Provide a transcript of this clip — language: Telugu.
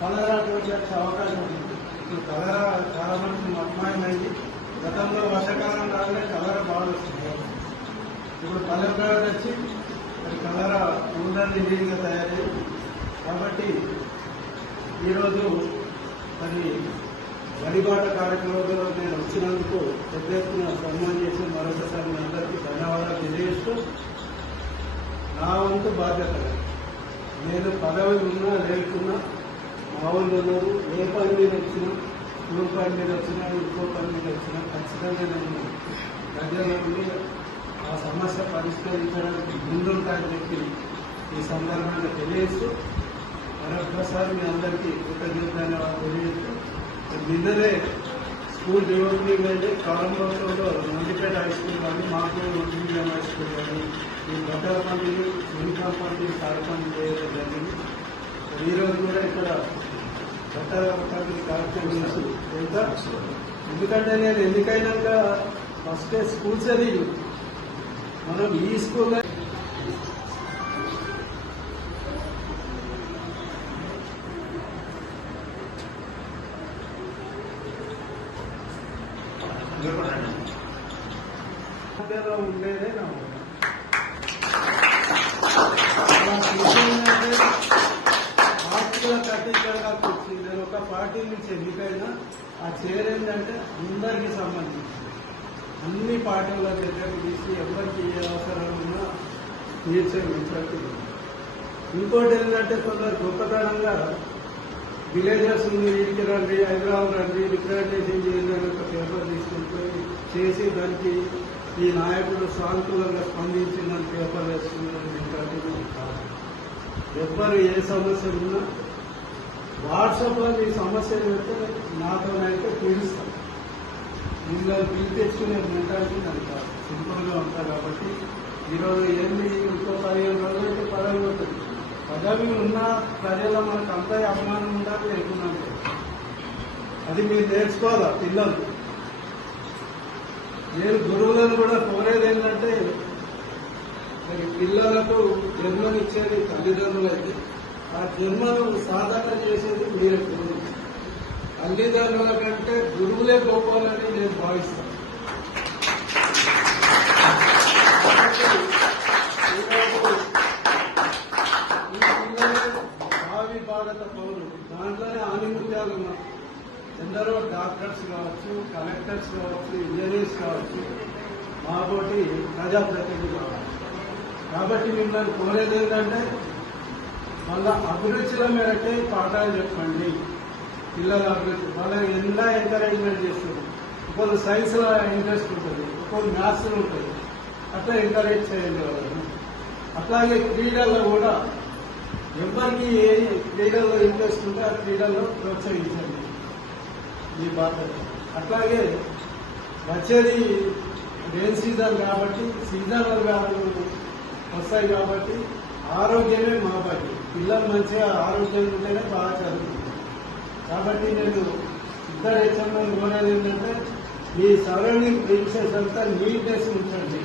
కలగరాకు వచ్చే అవకాశం ఉంది. ఇప్పుడు కలగర చాలా మంది గతంలో వర్షాకాలం కాగానే కలగర బాగా వచ్చింది. ఇప్పుడు కలగర వచ్చి మరి కలగర ఉండని వీడిగా తయారయ్యింది కాబట్టి ఈరోజు మరి వడిబాట కార్యక్రమంలో నేను వచ్చినందుకు పెద్ద ఎత్తున సన్మానం చేసి మరొకసారి మీ అందరికీ ధన్యవాదాలు తెలియజేస్తూ నా వంతు బాధ్యత. నేను పదవి ఉన్నా లేకున్నా మా వాళ్ళు ఉన్నారు. ఏ పని మీద వచ్చినా స్కూల్ పని మీద వచ్చినా ఇంకో పని మీద వచ్చినా ఖచ్చితంగా నేను ప్రజల ఆ సమస్య పరిష్కరించడానికి ముందుంటాయని చెప్పి ఈ సందర్భంగా తెలియజేస్తూ మరొకసారి మీ అందరికీ కృతజ్ఞతలు ధన్యవాదాలు నిన్ననే స్కూల్ డెవలపింగ్ అయితే ప్రారంభోత్సవంలో మండిపేట హై స్కూల్ కానీ మాకు మీడియం హై స్కూల్ కానీ ఈ బట్టల పండుగ యూనిఫామ్ పండుగ కార్యక్రమం చేయడం జరిగింది. ఈరోజు కూడా ఇక్కడ బట్టల పండుగ కార్యక్రమం చేసి వెళ్తా. ఎందుకంటే నేను ఎన్నికైనాక ఫస్ట్ స్కూల్స్ అది మనం ఈ స్కూల్లో ఉండేదే నా ఊరు. ఒక పార్టీ నుంచి ఎన్నికైనా ఆ చైర్ ఏంటంటే అందరికీ సంబంధించి అన్ని పార్టీల దగ్గర తీసి ఎవరికి ఏ అవసరం ఉన్నా తీర్చే ఇంకోటి ఏంటంటే కొందరు గొప్పతనంగా విలేజెస్ ఉంది ఇంటికి రండి హైదరాబాద్ రండి రిప్రజెంటేషన్ చేయండి అని ఒక పేపర్ తీసుకుంటే చేసి దానికి ఈ నాయకుడు సానుకూలంగా స్పందించి నన్ను పేపర్ వేసుకున్నాను ఎవ్వరు ఏ సమస్య ఉన్నా వాట్సాప్లో మీ సమస్య పెడితే నాతోనైతే తీరుస్తాను. మిమ్మల్ని పిలిపించుకునే మెంటాలిటీ నాకు కాదు. సింపుల్గా ఉంటారు కాబట్టి ఈరోజు ఏంది ఇంకో పదిహేను రోజులు అయితే పదవి ఉంటుంది పదవి ఉన్న ప్రజల మనకు అంతే అవమానం ఉండాలి లేకున్నాం అది మీరు నేర్చుకోవాలా పిల్లలు? నేను గురువులను కూడా కోరేది ఏంటంటే మరి పిల్లలకు జన్మనిచ్చేది తల్లిదండ్రులైతే ఆ జన్మను సాధన చేసేది మీరే గురువు. తల్లిదండ్రుల కంటే గురువులే గొప్పలని నేను భావిస్తాను. ఈ పిల్లలే భావి భారత పౌరులు దాంట్లోనే ఆనందించాలన్నారు ఎందరో డాక్టర్స్ కావచ్చు కలెక్టర్స్ కావచ్చు ఇంజనీర్స్ కావచ్చు మాతోటి ప్రజాప్రతినిధులు కావచ్చు కాబట్టి మిమ్మల్ని కోరేది ఏంటంటే మళ్ళా అభిరుచుల మేరకే పాఠాలు చెప్పండి. పిల్లల అభిరుచి వాళ్ళ ఎన్నో ఎంకరేజ్మెంట్ చేస్తుంది ఒకళ్ళు సైన్స్లో ఇంట్రెస్ట్ ఉంటుంది ఒకళ్ళు మ్యాథ్స్ ఉంటుంది. అట్లా ఎంకరేజ్ చేయండి వాళ్ళని. అట్లాగే క్రీడల్లో కూడా ఎవరికి ఏ క్రీడల్లో ఇంట్రెస్ట్ ఉంటే ఆ క్రీడల్లో ప్రోత్సహించండి. ఈ బాధ అట్లాగే వచ్చేది రెయిన్ సీజన్ కాబట్టి సీజనల్ వ్యాధులు వస్తాయి కాబట్టి ఆరోగ్యమే మా బాధ్యత పిల్లలు మంచిగా ఆరోగ్యంగా ఉంటేనే బాగా చదువుతుంది కాబట్టి నేను ఇద్దరు హెచ్ఎంఎల్ కోరేది ఏంటంటే మీ సరౌండింగ్ ప్రిన్సెస్ అంతా నీట్నెస్ ఉంచండి.